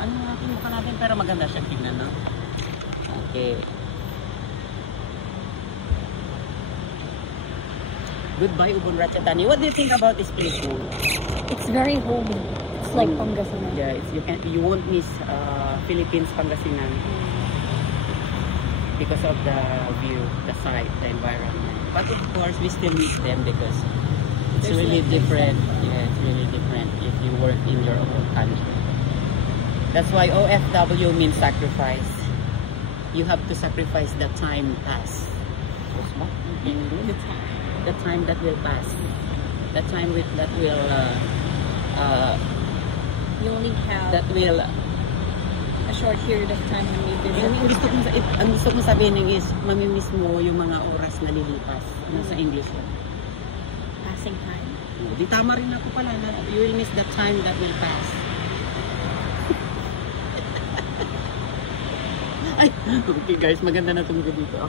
ano natin mukha natin, pero maganda siya tingnan, no? Okay. Goodbye, Ubon Ratchathani. What do you think about this place? It's very homey. It's like Pangasinan. Yeah, you won't miss Philippines Pangasinan because of the view, the sight, the environment. But of course, we still miss them because it's really different. Yeah, it's really different if you work in your own country. That's why OFW means sacrifice. You have to sacrifice the time pass. The time that will pass. The time that will You only have that will a short period of time when you visit. ang gusto ko sabihin is mamimiss mo yung mga oras na lilipas. Sa English lang. Passing time. Di tama rin ako pala na you will miss the time that will pass. Ay, okay guys, maganda na itong video dito.